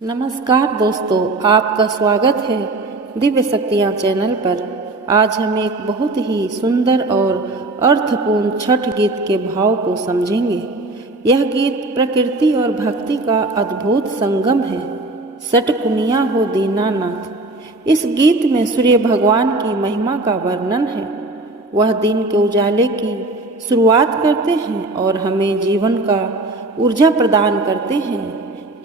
नमस्कार दोस्तों, आपका स्वागत है दिव्य शक्तियाँ चैनल पर। आज हम एक बहुत ही सुंदर और अर्थपूर्ण छठ गीत के भाव को समझेंगे। यह गीत प्रकृति और भक्ति का अद्भुत संगम है। सटकुनिया हो दीनानाथ। इस गीत में सूर्य भगवान की महिमा का वर्णन है। वह दिन के उजाले की शुरुआत करते हैं और हमें जीवन का ऊर्जा प्रदान करते हैं।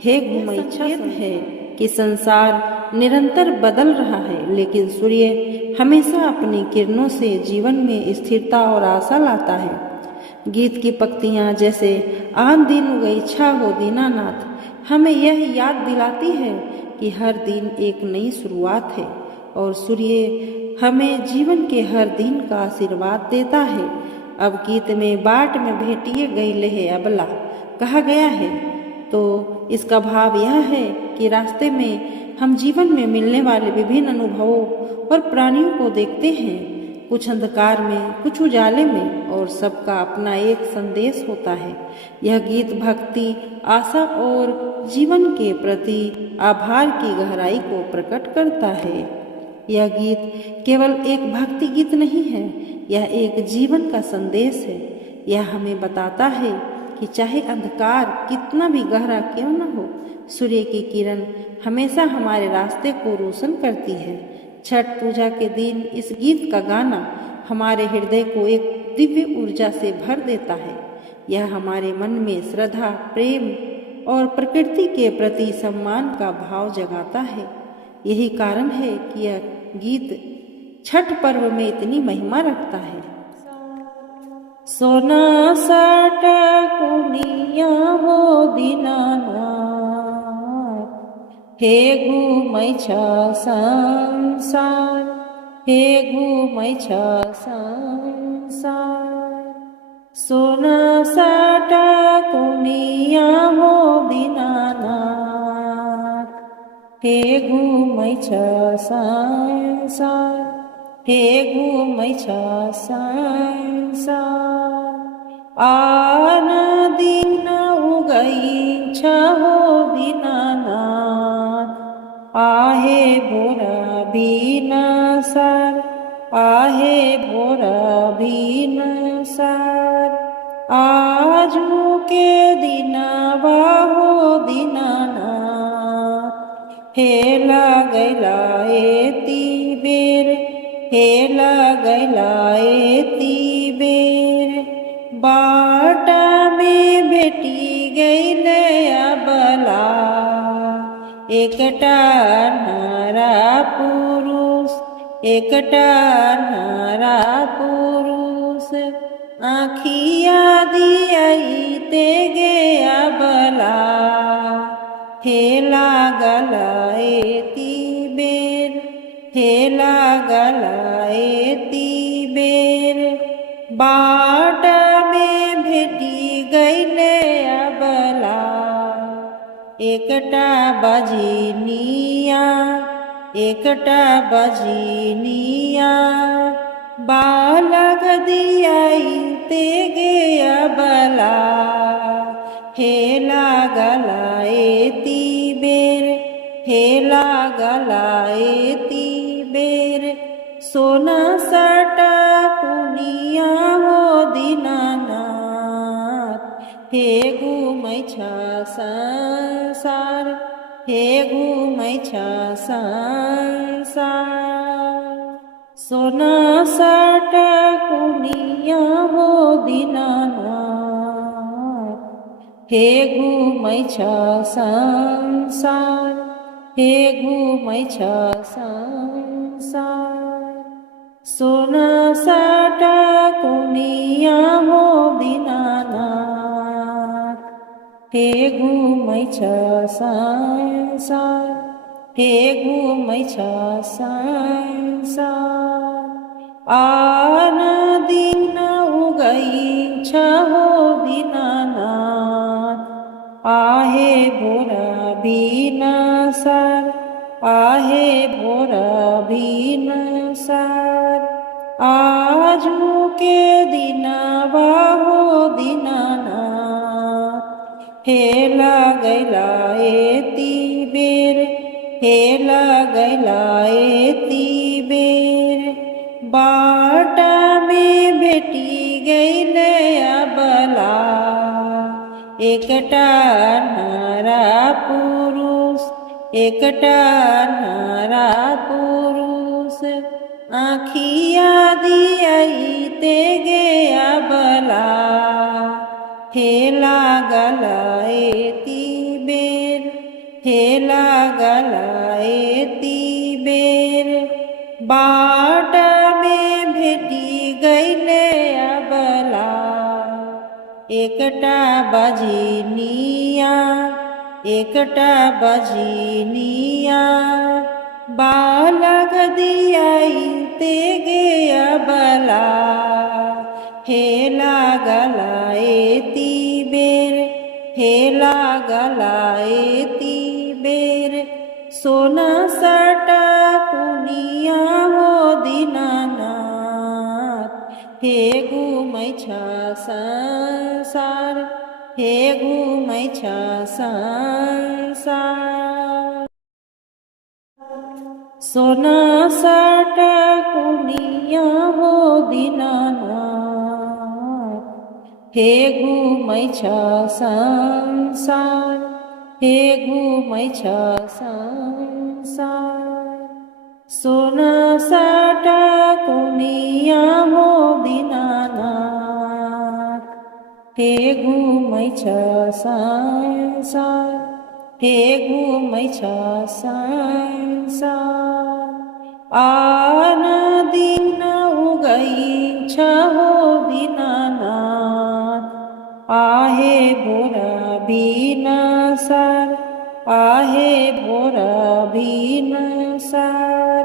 हे गुमैछत है कि संसार निरंतर बदल रहा है, लेकिन सूर्य हमेशा अपनी किरणों से जीवन में स्थिरता और आशा लाता है। गीत की पंक्तियाँ जैसे आन दिन उगैछा हो दीनानाथ हमें यह याद दिलाती है कि हर दिन एक नई शुरुआत है और सूर्य हमें जीवन के हर दिन का आशीर्वाद देता है। अब गीत में बाट में भेटिए गईले है अबला कहा गया है, तो इसका भाव यह है कि रास्ते में हम जीवन में मिलने वाले विभिन्न अनुभवों और प्राणियों को देखते हैं, कुछ अंधकार में, कुछ उजाले में, और सबका अपना एक संदेश होता है। यह गीत भक्ति, आशा और जीवन के प्रति आभार की गहराई को प्रकट करता है। यह गीत केवल एक भक्ति गीत नहीं है, यह एक जीवन का संदेश है। यह हमें बताता है कि चाहे अंधकार कितना भी गहरा क्यों न हो, सूर्य की किरण हमेशा हमारे रास्ते को रोशन करती है। छठ पूजा के दिन इस गीत का गाना हमारे हृदय को एक दिव्य ऊर्जा से भर देता है। यह हमारे मन में श्रद्धा, प्रेम और प्रकृति के प्रति सम्मान का भाव जगाता है। यही कारण है कि यह गीत छठ पर्व में इतनी महिमा रखता है। सोना सटकुनिया हो दीनानाथ, हे घुमैछा संसार, हे घुमैछा संसार। सोना सटकुनिया हो दीनानाथ, हे घुमैछा संसार, हे घुमैछा संसार। आन दिन उगैछा हो दीनानाथ, आहे भोरा भिनसर, आहे भोरा भिनसर। आजू के दिनवा हो दीनानाथ, हे लगैला एती बेर, हे लगैला एती बेर। बाटा में भेटी गईले अबला, एकटा नारा पुरुष, एकटा नारा पुरुष। आँखिया दियाई ते गे अबला, हे लागला एती बेर, हे लागला एती बेर। बाट में भेटी गईले अबला, एकटा बजनिया, एकटा बजनिया। बालक दियाई ते गे अबला, हे लागला एती बेर, हे लागला एती बेर। सोना सटकुनिया हो दीनानाथ, हे घुमैछा संसार, हे घुमैछा संसार। सोना सटकुनिया हो दीनानाथ, हे घुमैछा संसार, हे घुमैछा संसार। सोना सटकुनिया हो दीनानाथ, हे घुमैछा संसार, हे घुमैछा संसार। आन दिन उगैछा हो दीनानाथ, आहे भोरा भिनसर, आहे भोरा भिनसर। आजू के दिनवा हो दीनानाथ, हे लगैला एती बेर। हेला गैलाएती बेर बाटा में भेटी गैले अबला एकटा नारा पुरुष एकटा नारा पुरुष आँखिया दियाई ते गे अबला हेला गलाएती बेर हेला गलाएती बेर बाटा में भेटी गैले अबला एकटा बजनिया एकटा बजनिया बालक दियाई ते गे अबला हेला गलाएती बेर हेला गलाएती बेर सोना सटा कुनिया हो दीनानाथ हे घुमैछा संसार हे घुमैछा संसार सोना सटा कुनिया हो दीनानाथ हे घुमैछा संसार हे घुमैछा संसार सोना साटा कुनिया हो दीनानाथ हे घुमैछा संसार हे घुमैछा संसार आन दिन उगैछ हो दीनानाथ आहे भोरा बिनसार आहे भोरा बिनसार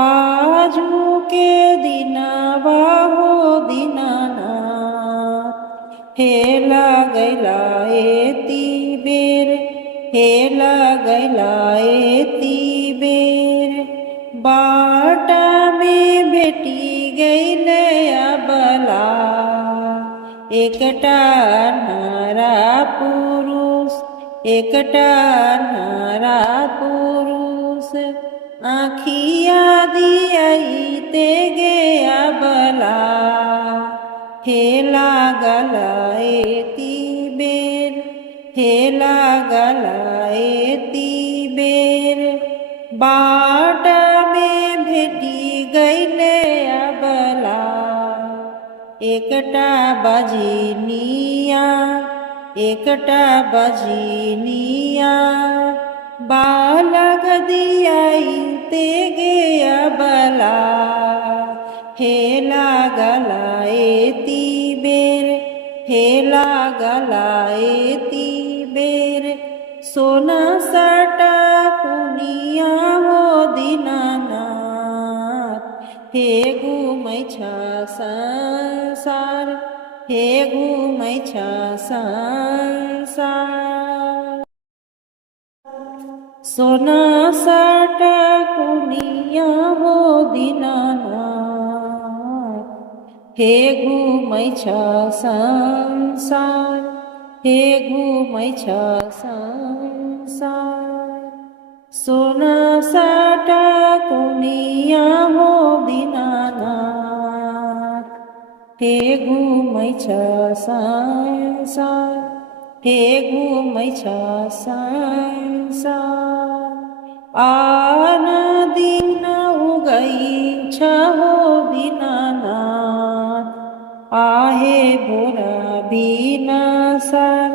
आजू के दिनवा हो दीनानाथ हेला गैलाएती बेर हेला गैलाएती बेर बाटा में भेटी गैले अबला एकटा नारा पुरुष एकटा नारा पुरुष आँखिया दियाई ते गे अबला हेला गलाएती बेर हेला गलाएती बेर बाटा में भेटी गैले अबला एकटा बजनिया एकटा बजनिया बालक दियाई ते गे अबला हेला गलाएती बेर हेला गलाएती बेर सोना सटा कुनिया हो दीनानाथ हे घुमैछा संसार हे घुमैछा संसार सोना सटा कुनिया हो दीनानाथ हे घुमैछा संसार हे घुमैछा संसार सोना सटा कुनिया हो दीनानाथ हे घुमैछा संसार हे घुमैछा संसार आन दिन उगैछ हो दीनानाथ आहे भोरा बिनसार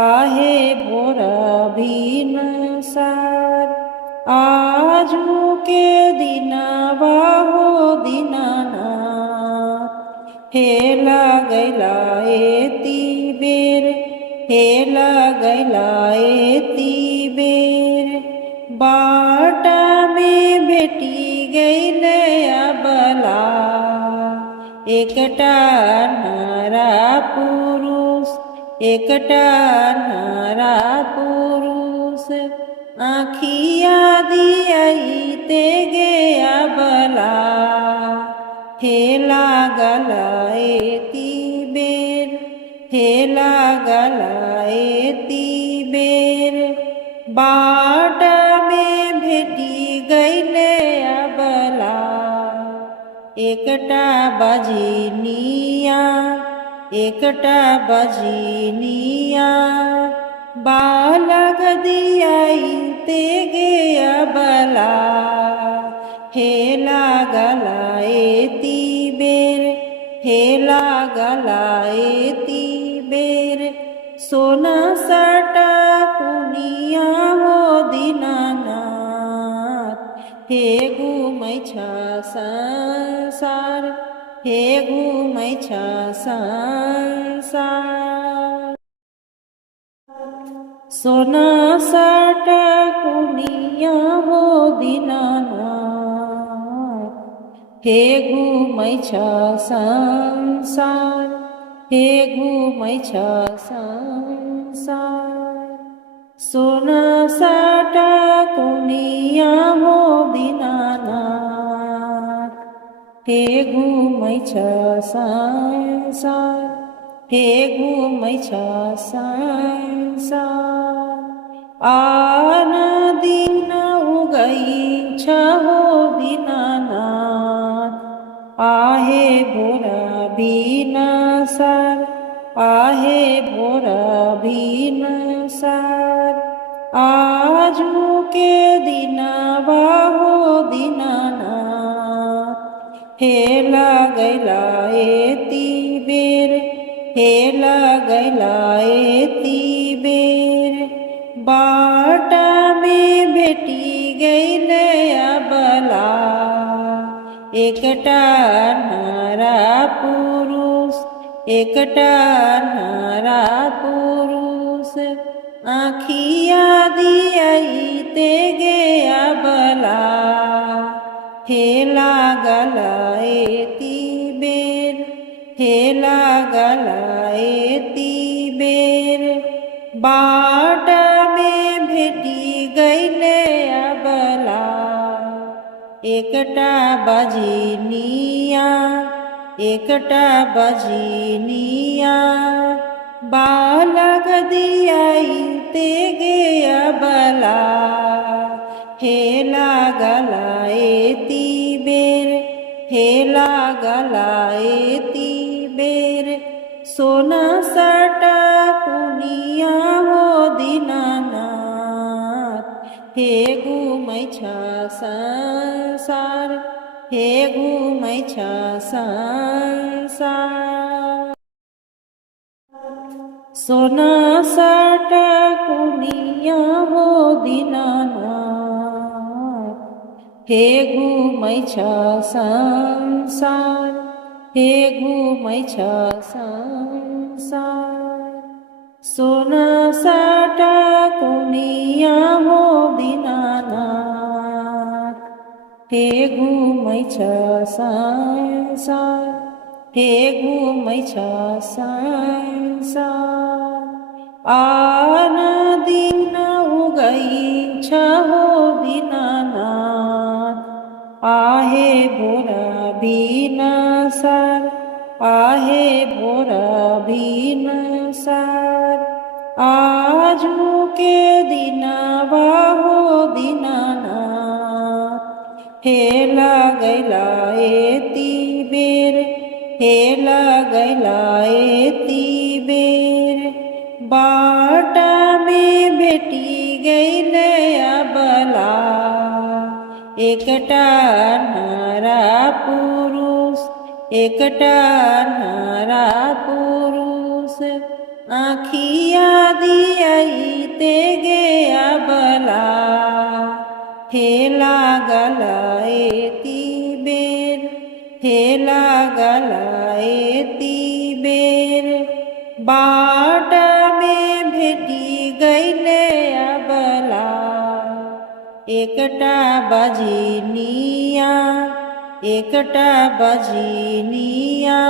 आहे भोरा बिनसार आजू के दिनवा हो दीनानाथ हेला गैलाएती बेर हेला गैलाएती बेर बाटा में भेटी गैले अबला एकटा नारा पुरुष एकटा नारा पुरुष आँखिया दियाई ते गे अबला हेला गलाएती बेर हेला गलाएती बेर बाटा में एकटा बजनिया एकटा बजनिया बालक दियाई ते गे अबला हेला गलाएती बेर हेला गलाएती बेर सोना सटा कुनिया हो दीनानाथ हे घुमैछा संसार हे घुमैछा संसार सोना सटा कुनिया हो दीनानाथ हे घुमैछा संसार हे घुमैछा संसार सोना सटा कुनिया हो दीनानाथ हे घुमैछा संसार हे घुमैछा संसार आन दिन उगैछ हो दीनानाथ आहे भोरा बिनसार आहे भोरा बिनसार आजू के दिनवा हो दीनानाथ हेला गैलाएती बेर हेला गैलाएती बेर बाटा में भेटी गैले अबला एकटा नारा पुरुष एकटा नारा पुरुष आँखिया दियाई ते गे अबला हेला गलाएती बेर हेला गलाएती बेर बाटा में भेटी गैले अबला एकटा बजनिया एकटा बजनिया बालक दियाई ते गे अबला हेला गलाएती बेर हेला गलाएती बेर सोना सटा कुनिया हो दीनानाथ हे घुमैछा संसार हे घुमैछा संसार सोना सटा कुनिया हो दीनानाथ हे घुमैछा संसार हे घुमैछा संसार सोना सटा कुनिया हो दीनानाथ हे घुमैछा संसार हे घुमैछा संसार आन दिन उगैछ हो दीनानाथ आहे भोरा बिनसार आहे भोरा बिनसार आजू के दिनवा हो दीनानाथ हेला गैलाएती बेर हेला गैलाएती बेर बाटा में भेटी गैले अबला एकटा नारा पुरुष एकटा नारा पुरुष आँखिया दियाई ते गे अबला हेला गलाएती बेर हेला गलाएती बेर बाटा में भेटी गैले अबला एकटा बजनिया एकटा बजनिया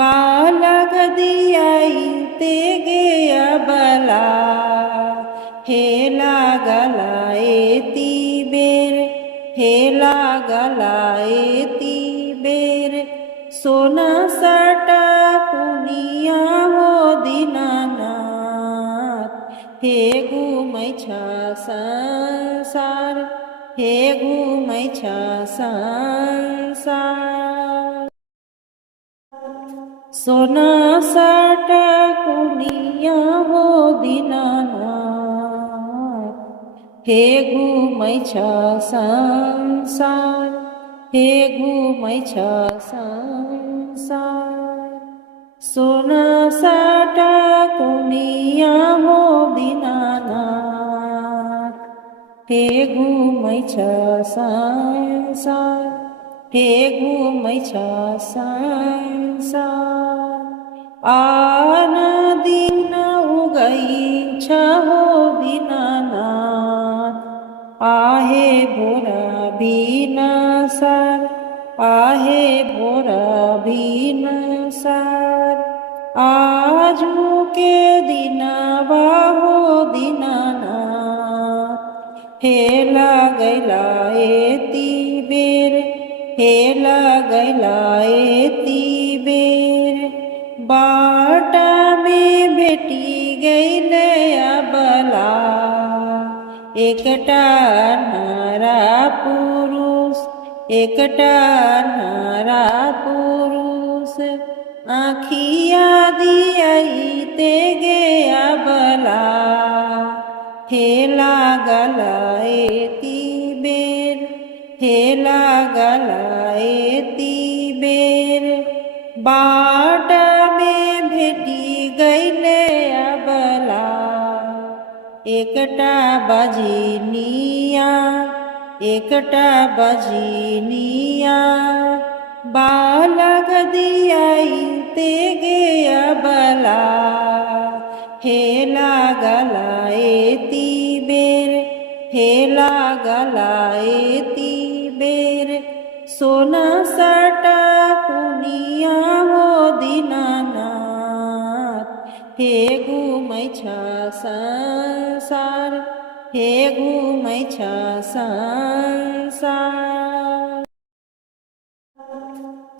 बालक दियाई ते गे अबला हेला गलाएती बेर हेला गलाएती बेर सोना सटा कुनिया हो दीनानाथ हे घुमैछा संसार हे घुमैछा संसार सोना साटा कुनिया हो दीनानाथ, हे घुमैछा संसार, हे घुमैछा संसार। सोना साटा कुनिया हो दीनानाथ, हे घुमैछा संसार, हे घुमैछा संसार। आन दिन उगैछ हो दीनानाथ, आहे भोरा भिनसर, आहे भोरा भिनसर। आजु के दिनवा हो दीनानाथ, हे लगैला एति बेर, हे लगैला एति बेर। बाटा में भेटी गैले अबला, एकटा नारा पुरुष, एकटा नारा पुरुष। आँखिया दियाइते गे अबला, हे लागला एति बेर, हे लागला एति बेर। बाटा में भेटी गैले अबला, एकटा बजनिया, एकटा बजनिया। बालक दियाइते गे अबला, हे लागला एति बेर, हे लागला एति बेर। सोना साटा कुनिया हो दीनानाथ, हे घुमैछा संसार, हे घुमैछा संसार।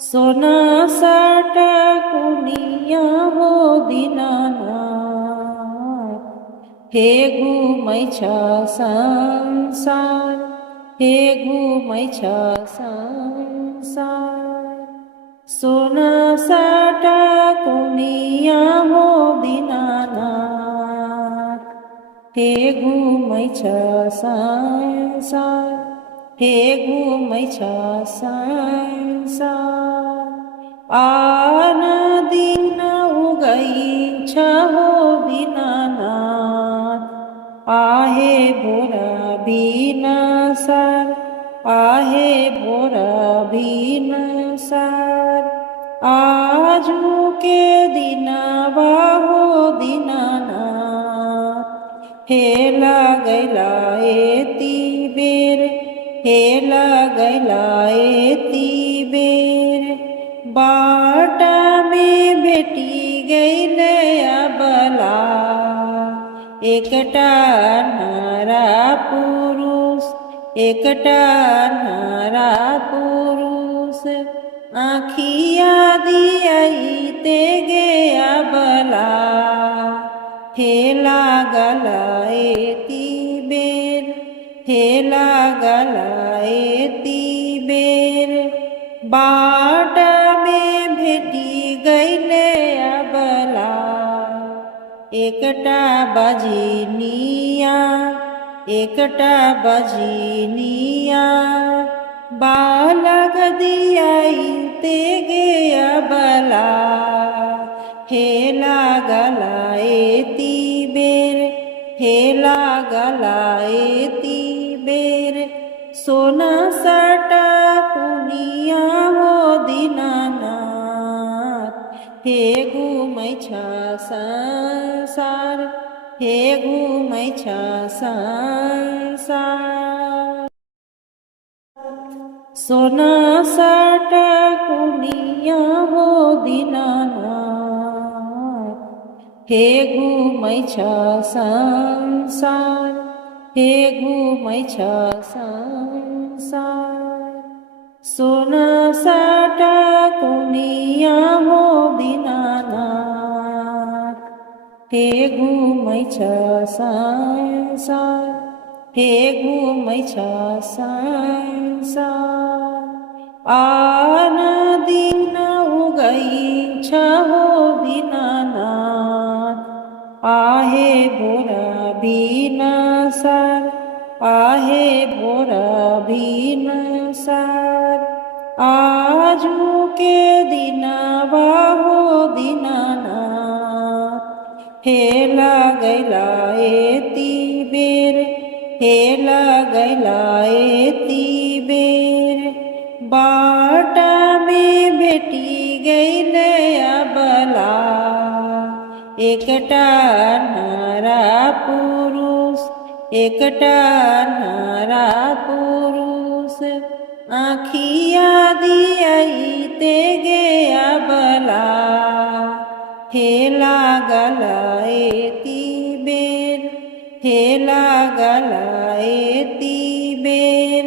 सोना साटा कुनिया हो दीनानाथ, हे घुमैछा संसार, हे घुमैछा संसार। सोना साटा कुनिया हो दीनानाथ, हे घुमैछा संसार, हे घुमैछा संसार। आन दिन उगैछ हो दीनानाथ, आहे भोरा भिनसर, आहे भोरा भिनसर। आजु के दिनवा हो दीनानाथ, हे लगैला एति बेर, हे लगैला एति बेर। बाटा में भेटी गैले अबला, एकटा नारा पुरुष, एकटा नारा पुरुष। आँखिया दियाइते गे अबला, हे लागला एति बेर, हे लागला एति बेर। बाटा में भेटी गैले अबला, एकटा बजनिया, एकटा बजनिया। बालक दियाइते गे अबला, हे लागला एति बेर, हे लागला एति बेर। सोना साटा कुनिया हो दीनानाथ, हे घुमैछा संसार, हे घुमैछा संसार। सोना साटा कुनिया हो दीनानाथ, हे घुमैछा संसार, हे घुमैछा संसार। सोना साटा कुनिया हो दीनानाथ, हे घुमैछा संसार, हे घुमैछा संसार। आन दिन उगैछ हो भिनसार आहे भोरा भिनसार आजू के दिनवा हो दीनानाथ हेला गैला एती बेर हेला गैला एती बेर बाटा में बेटी गैले अबला एकटा नारा पुरुष एकटा नारा पुरुष आँखिया दियाई ते गे अबला हेला गला एती बेर हेला गला एती बेर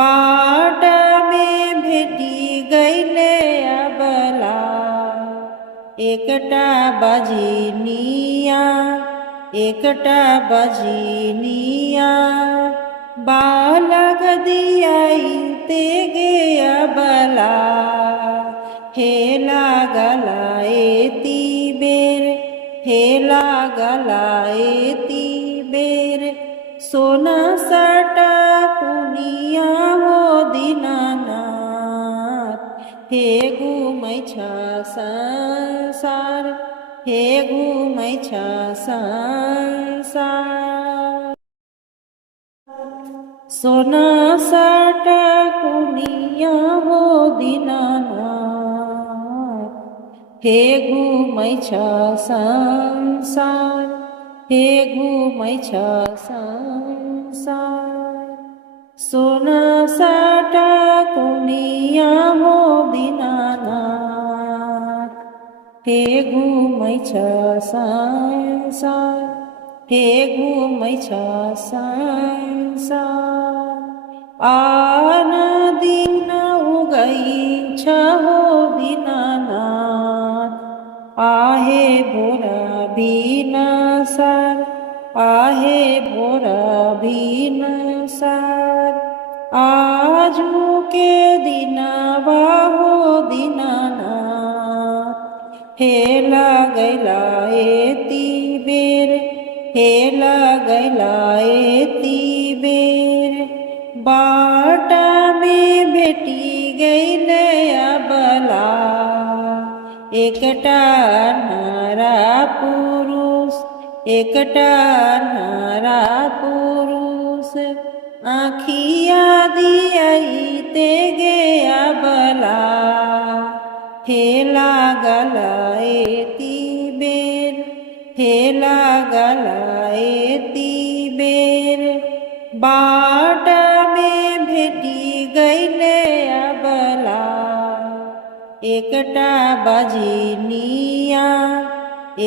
बाटा में भेटी गैले अबला एकटा बजनिया एकटा बजनिया बालक दियाई ते गे अबला हेला गला एती बेर हेला गला एती बेर सोना सटा कुनिया हो दीनानाथ हे घुमैछा संसार हे घुमैछा संसार सोना सटा कुनिया हो दीनानाथ हे घुमैछा संसार हे घुमैछा संसार सोना सटा कुनिया हो दीनानाथ हे घुमैछा संसार हे घुमैछा संसार आन दिन उगैछ हो दीनानाथ आहे भोरा भिनसार आहे भोरा भिनसार आजू के दिनवा हो दीनानाथ हेला गैला एती बेर हेला गैला एती बेर बाटा में बेटी गैले अबला एकटा नारा पुरुष एकटा नारा पुरुष आँखिया दियाई ते गे अबला हेला गला एती बेर हेला गला एती बेर बाटा में भेटी गैले अबला एकटा बजनिया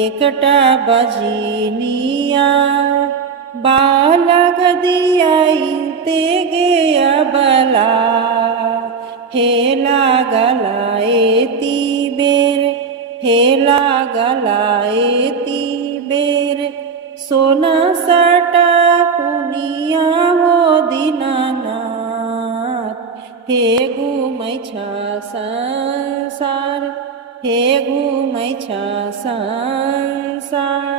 एकटा बजनिया बालक दियाई ते गे अबला हेला गला एती बेर हेला गला एती बेर सोना सटा कुनिया हो दीनानाथ हे घुमैछा संसार हे घुमैछा संसार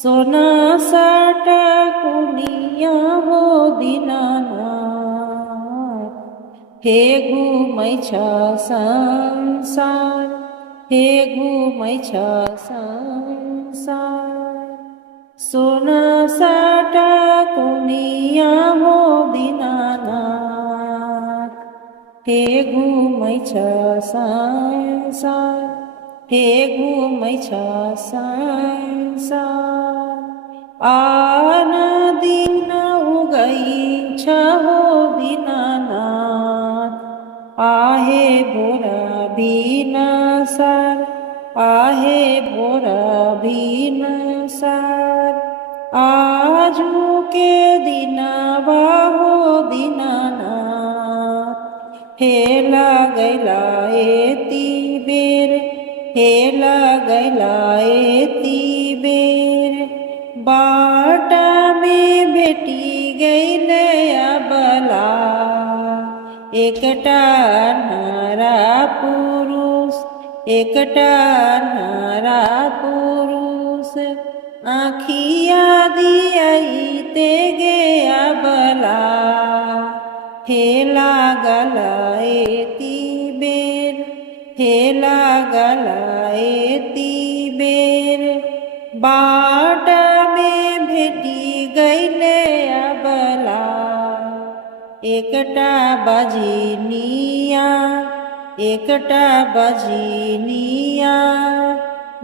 सोना सटा कुनिया हो दीनानाथ हे घुमैछा संसार हे घुमैछा संसार सोना सटा कुनिया हो दीनानाथ हे घुमैछा संसार हे घुमैछा संसार आन दिन उगैछ हो दीनानाथ आहे भोरा भिनसार आहे भोरा भिनसार आजू के दिनवा हो दीनानाथ हेला गैला एती बेर हेला गैला एती बेर बाटा में बेटी गैले अबला एकटा नारा पुरुष एकटा नारा पुरुष आँखिया दियाई ते गया बला हेला गलाएती बेर हेला गलाएती बेर बाट में भेटी गईले अबला एकटा बजनिया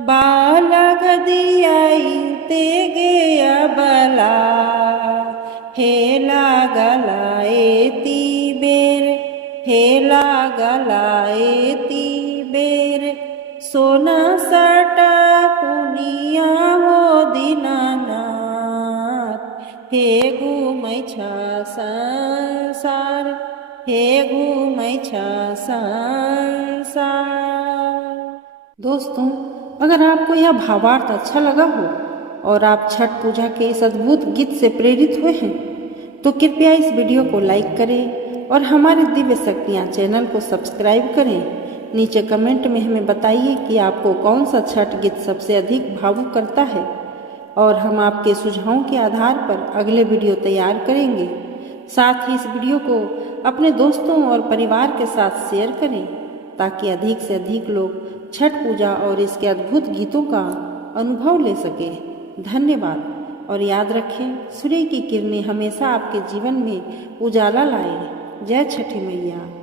बालक दियाई ते गया बला हेला गलाएती बेर हेला गलाएती बेर सोना सटा पुनिया वो दीनानाथ हे घूमै छ संसार हे घूमै छ संसार। दोस्तों, अगर आपको यह भावार्थ अच्छा लगा हो और आप छठ पूजा के इस अद्भुत गीत से प्रेरित हुए हैं तो कृपया इस वीडियो को लाइक करें और हमारे दिव्य शक्तियाँ चैनल को सब्सक्राइब करें। नीचे कमेंट में हमें बताइए कि आपको कौन सा छठ गीत सबसे अधिक भावुक करता है और हम आपके सुझावों के आधार पर अगले वीडियो तैयार करेंगे। साथ ही इस वीडियो को अपने दोस्तों और परिवार के साथ शेयर करें ताकि अधिक से अधिक लोग छठ पूजा और इसके अद्भुत गीतों का अनुभव ले सके। धन्यवाद और याद रखें, सूर्य की किरणें हमेशा आपके जीवन में उजाला लाए। जय छठी मैया।